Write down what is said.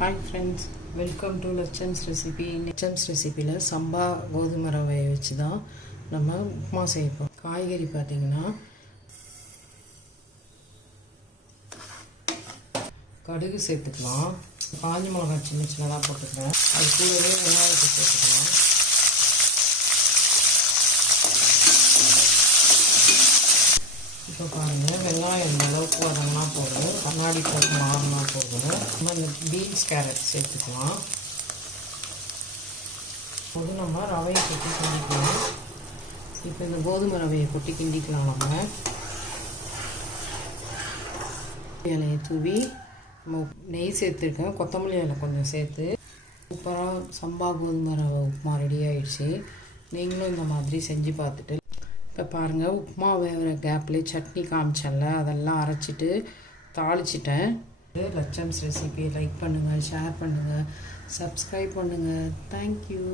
Hi friends, welcome to Lachem's recipe. Lachem's recipe சம்பா கோதுமை ரவையை வச்சு தான் நம்ம உப்புமா செய்யப்போம். காய்கறி பார்த்தீங்கன்னா கடுகு சேர்த்துக்கலாம், காஞ்ச மிளகாய் சின்ன சின்னதாக போட்டுக்கிறேன். அது கூடவே வெங்காயத்தை சேர்த்துக்கலாம். இப்போ பாருங்கள், வெங்காயம் இந்த அளவுக்கு வதங்கினா போதும், கண்ணாடி போட்டு மாறினா போதும். நம்ம இந்த பீன்ஸ் கேரட் சேர்த்துக்கலாம். போது நம்ம ரவையை கொட்டி கிண்டிக்கலாம். இப்போ இந்த கோதுமை ரவையை கொட்டி கிண்டிக்கலாம். நம்ம இலையை தூவி நம்ம நெய் சேர்த்துருக்கேன், கொத்தமல்லி இலை கொஞ்சம் சேர்த்து சூப்பராக சம்பா கோதுமை ரவை உப்புமா ரெடி ஆகிடுச்சு. நீங்களும் இந்த மாதிரி செஞ்சு பார்த்துட்டு இப்போ பாருங்கள், உப்புமா வேகிற கேப்லேயே சட்னி காமிச்சேன்ல, அதெல்லாம் அரைச்சிட்டு தாளிச்சிட்டேன். லச்சம்ஸ் ரெசிபி லைக் பண்ணுங்கள், ஷேர் பண்ணுங்கள், சப்ஸ்கிரைப் பண்ணுங்கள். தேங்க்யூ.